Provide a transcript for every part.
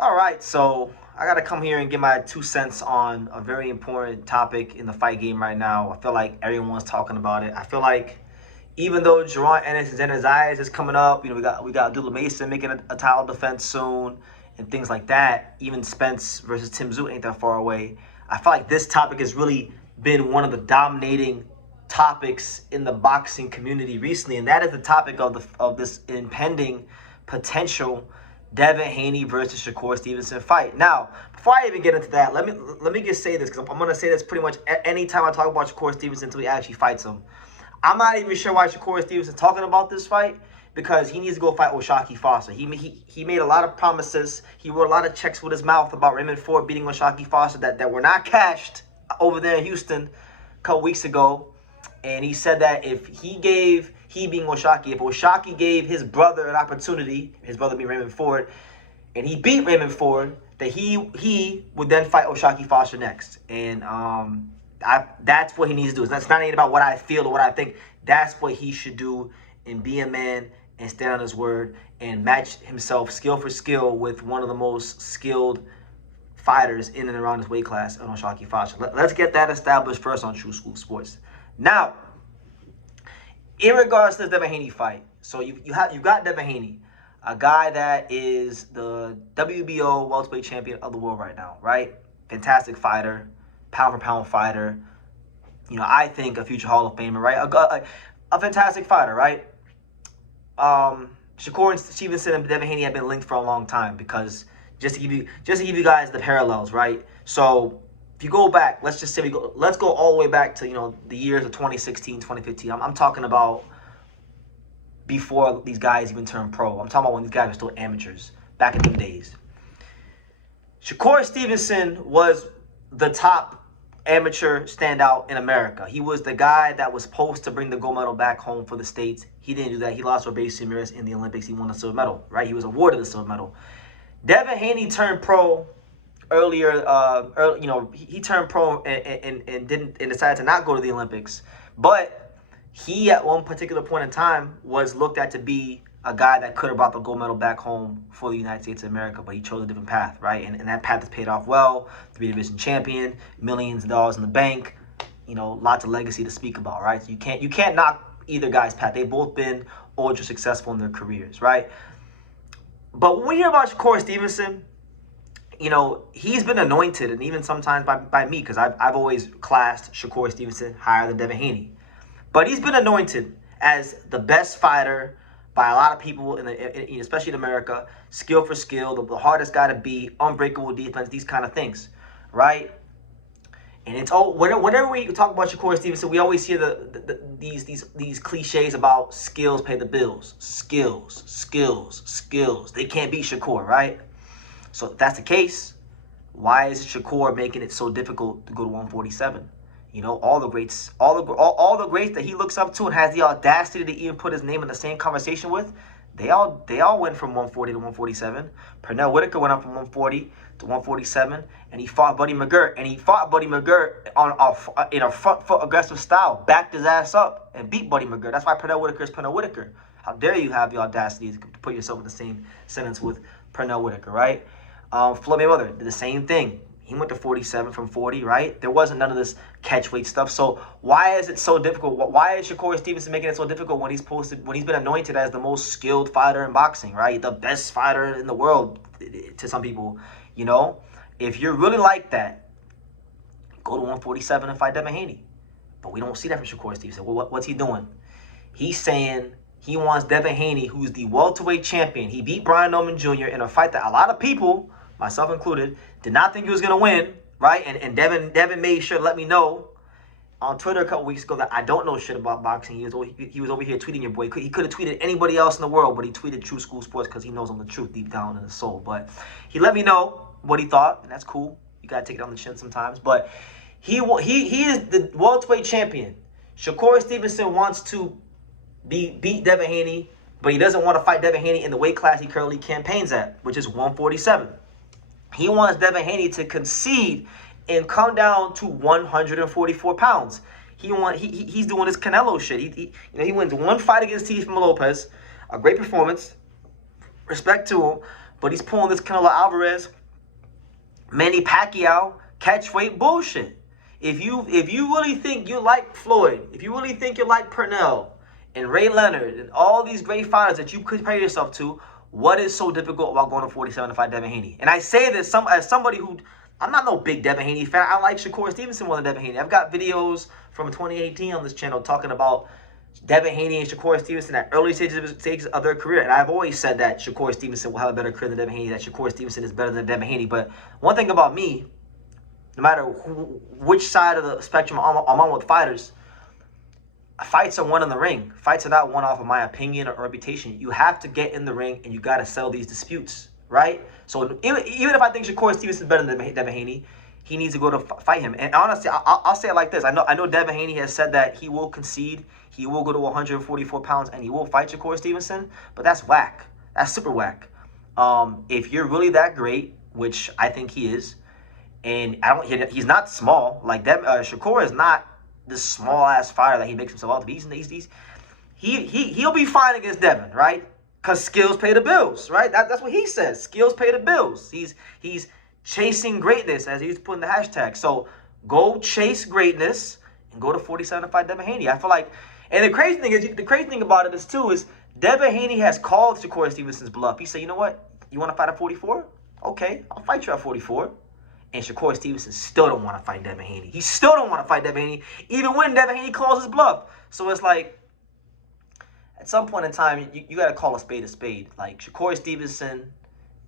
All right, so I got to come here and give my 2 cents on a very important topic in the fight game right now. I feel like everyone's talking about it. I feel like even though Jerron Ennis and Zayas is coming up, we got Abdullah Mason making a title defense soon and things like that. Even Spence versus Tim Tszyu ain't that far away. I feel like this topic has really been one of the dominating topics in the boxing community recently, and that is the topic of this impending potential Devin Haney versus Shakur Stevenson fight. Now, before I even get into that, let me just say this, because I'm going to say this pretty much any time I talk about Shakur Stevenson until he actually fights him. I'm not even sure why Shakur Stevenson is talking about this fight, because he needs to go fight O'Shaquie Foster. He made a lot of promises. He wrote a lot of checks with his mouth about Raymond Ford beating O'Shaquie Foster that were not cashed over there in Houston a couple weeks ago. And he said that if he being O'Shaquie, if O'Shaquie gave his brother an opportunity, his brother being Raymond Ford, and he beat Raymond Ford, that he would then fight O'Shaquie Foster next. And that's what he needs to do. It's not even about what I feel or what I think. That's what he should do, and be a man and stand on his word and match himself skill for skill with one of the most skilled fighters in and around his weight class, O'Shaquie Foster. Let's get that established first on True School Sports. Now, in regards to this Devin Haney fight, so you got Devin Haney, a guy that is the WBO welterweight champion of the world right now, right? Fantastic fighter, pound for pound fighter. I think a future Hall of Famer, right? A fantastic fighter, right? Shakur Stevenson and Devin Haney have been linked for a long time, because just to give you guys the parallels, right? So if you go back, let's go all the way back to the years of 2016, 2015. I'm talking about before these guys even turned pro. I'm talking about when these guys were still amateurs back in them days. Shakur Stevenson was the top amateur standout in America. He was the guy that was supposed to bring the gold medal back home for the States. He didn't do that. He lost to Obeisi Ramirez in the Olympics. He won the silver medal, right? He was awarded the silver medal. Devin Haney turned pro earlier. He turned pro and decided to not go to the Olympics. But he, at one particular point in time, was looked at to be a guy that could have brought the gold medal back home for the United States of America, but he chose a different path, right? And that path has paid off well. 3-division champion, millions of dollars in the bank, lots of legacy to speak about, right? So you can't knock either guy's path. They've both been ultra successful in their careers, right? But when we hear about Shakur Stevenson, he's been anointed, and even sometimes by me, because I've always classed Shakur Stevenson higher than Devin Haney. But he's been anointed as the best fighter by a lot of people, especially in America, skill for skill, the hardest guy to beat, unbreakable defense, these kind of things, right? And it's all whenever we talk about Shakur Stevenson, we always hear these cliches about skills pay the bills, skills. They can't beat Shakur, right? So if that's the case, why is Shakur making it so difficult to go to 147? All the greats, all the greats that he looks up to and has the audacity to even put his name in the same conversation with, they all went from 140 to 147. Pernell Whitaker went up from 140 to 147, and he fought Buddy McGirt. And he fought Buddy McGirt in a front foot aggressive style, backed his ass up and beat Buddy McGirt. That's why Pernell Whitaker is Pernell Whitaker. How dare you have the audacity to put yourself in the same sentence with Pernell Whitaker, right? Floyd Mayweather did the same thing. He went to 47 from 40, right? There wasn't none of this catchweight stuff. So why is it so difficult? Why is Shakur Stevenson making it so difficult when he's been anointed as the most skilled fighter in boxing, right? The best fighter in the world to some people, If you're really like that, go to 147 and fight Devin Haney. But we don't see that from Shakur Stevenson. What's he doing? He's saying he wants Devin Haney, who's the welterweight champion. He beat Brian Norman Jr. in a fight that a lot of people, myself included, did not think he was going to win, right? And Devin made sure to let me know on Twitter a couple weeks ago that I don't know shit about boxing. He was over here tweeting your boy. He could have tweeted anybody else in the world, but he tweeted True School Sports because he knows I'm the truth deep down in his soul. But he let me know what he thought, and that's cool. You got to take it on the chin sometimes. But he is the welterweight champion. Shakur Stevenson wants to beat Devin Haney, but he doesn't want to fight Devin Haney in the weight class he currently campaigns at, which is 147. He wants Devin Haney to concede and come down to 144 pounds. He's doing this Canelo shit. He wins one fight against Teofimo Lopez, a great performance, respect to him. But he's pulling this Canelo Alvarez, Manny Pacquiao, catchweight bullshit. If you really think you like Floyd, if you really think you like Pernell and Ray Leonard and all these great fighters that you compare yourself to, what is so difficult about going to 47 to fight Devin Haney? And I say this as somebody who, I'm not no big Devin Haney fan. I like Shakur Stevenson more than Devin Haney. I've got videos from 2018 on this channel talking about Devin Haney and Shakur Stevenson at early stages of their career. And I've always said that Shakur Stevenson will have a better career than Devin Haney, that Shakur Stevenson is better than Devin Haney. But one thing about me, no matter which side of the spectrum I'm on with fighters, fights are won in the ring. Fights are not won off of my opinion or reputation. You have to get in the ring and you got to settle these disputes, right? So even if I think Shakur Stevenson is better than Devin Haney, he needs to go to fight him. And honestly, I'll say it like this. I know Devin Haney has said that he will concede. He will go to 144 pounds and he will fight Shakur Stevenson. But that's whack. That's super whack. If you're really that great, which I think he is, and he's not small. Like Shakur is not this small-ass fighter that he makes himself out to be. He'll be fine against Devin, right? Because skills pay the bills, right? That's what he says. Skills pay the bills. He's chasing greatness, as he's putting the hashtag. So go chase greatness and go to 47 to fight Devin Haney. I feel like, and the crazy thing about it is Devin Haney has called Shakur Stevenson's bluff. He said, you know what? You want to fight at 44? Okay, I'll fight you at 44. And Shakur Stevenson still don't want to fight Devin Haney. He still don't want to fight Devin Haney, even when Devin Haney calls his bluff. So it's like, at some point in time, you got to call a spade a spade. Like, Shakur Stevenson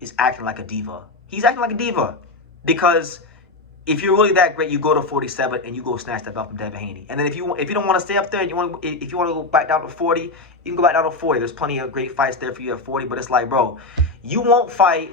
is acting like a diva. He's acting like a diva. Because if you're really that great, you go to 47 and you go snatch that belt from Devin Haney. And then if you don't want to stay up there and if you want to go back down to 40, you can go back down to 40. There's plenty of great fights there for you at 40. But it's like, bro, you won't fight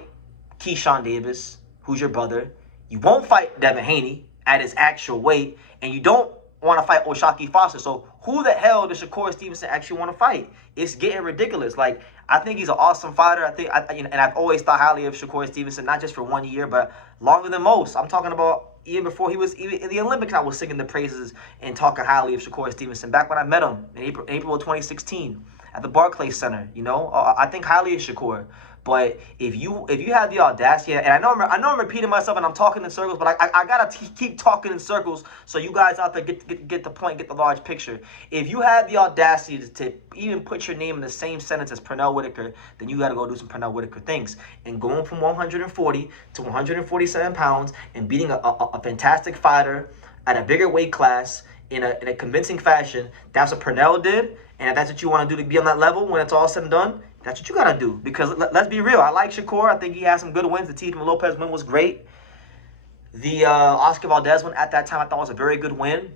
Keyshawn Davis, who's your brother. You won't fight Devin Haney at his actual weight, and you don't want to fight O'Shaquie Foster. So who the hell does Shakur Stevenson actually want to fight? It's getting ridiculous. Like, I think he's an awesome fighter. And I've always thought highly of Shakur Stevenson, not just for 1 year, but longer than most. I'm talking about even before he was even in the Olympics. I was singing the praises and talking highly of Shakur Stevenson back when I met him in April of 2016 at the Barclays Center. You know, I think highly of Shakur. But if you have the audacity, and I know I'm repeating myself and I'm talking in circles, but I gotta keep talking in circles so you guys out there get the point, get the large picture. If you have the audacity to even put your name in the same sentence as Pernell Whitaker, then you gotta go do some Pernell Whitaker things. And going from 140 to 147 pounds and beating a fantastic fighter at a bigger weight class in a convincing fashion, that's what Pernell did. And if that's what you want to do to be on that level when it's all said and done, that's what you got to do. Because let's be real. I like Shakur. I think he has some good wins. The Teofimo Lopez win was great. The Oscar Valdez one at that time I thought was a very good win.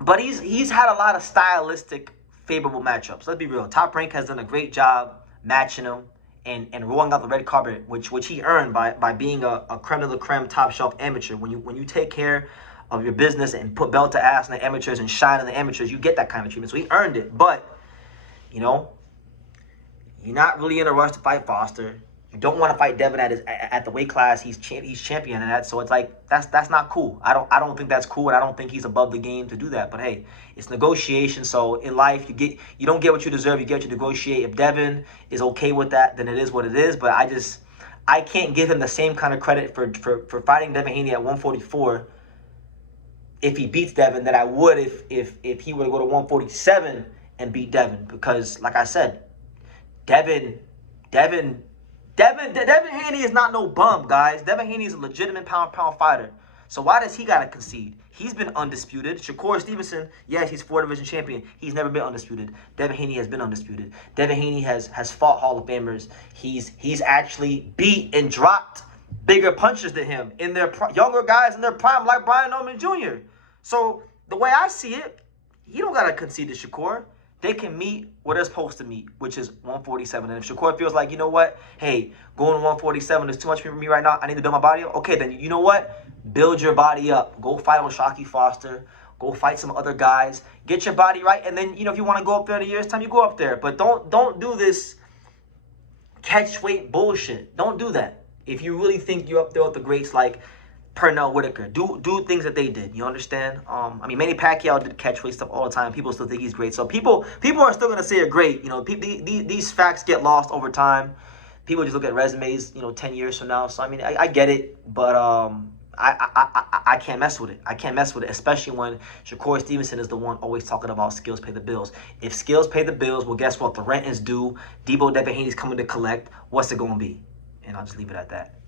But he's had a lot of stylistic favorable matchups. Let's be real. Top Rank has done a great job matching him and rolling out the red carpet, which he earned by being a creme de la creme top shelf amateur. When you take care of your business and put belt to ass in the amateurs and shine in the amateurs, you get that kind of treatment. So he earned it. But, you know, you're not really in a rush to fight Foster. You don't want to fight Devin at the weight class he's champion at. So it's like that's not cool. I don't think that's cool, and I don't think he's above the game to do that. But hey, it's negotiation. So in life, you don't get what you deserve. You get what you negotiate. If Devin is okay with that, then it is what it is. But I can't give him the same kind of credit for fighting Devin Haney at 144 if he beats Devin that I would if he were to go to 147 and beat Devin. Because like I said, Devin Haney is not no bum, guys. Devin Haney is a legitimate pound fighter. So why does he got to concede? He's been undisputed. Shakur Stevenson, yes, he's 4-division champion. He's never been undisputed. Devin Haney has been undisputed. Devin Haney has fought Hall of Famers. He's actually beat and dropped bigger punches than him in their younger guys in their prime, like Brian Norman Jr. So the way I see it, he don't got to concede to Shakur. They can meet where they're supposed to meet, which is 147. And if Shakur feels like, you know what, hey, going to 147 is too much for me right now, I need to build my body up. Okay, then you know what? Build your body up. Go fight O'Shaquie Foster. Go fight some other guys. Get your body right. And then, you know, if you want to go up there in a year's time, you go up there. But don't do this catch weight bullshit. Don't do that. If you really think you're up there with the greats like Pernell Whitaker, do things that they did. You understand? I mean, Manny Pacquiao did catchweight stuff all the time. People still think he's great. So people are still gonna say you're great. You know, these facts get lost over time. People just look at resumes, 10 years from now. So I mean, I get it, but I can't mess with it. I can't mess with it, especially when Shakur Stevenson is the one always talking about skills pay the bills. If skills pay the bills, well, guess what? The rent is due. Devin Haney's coming to collect. What's it going to be? And I'll just leave it at that.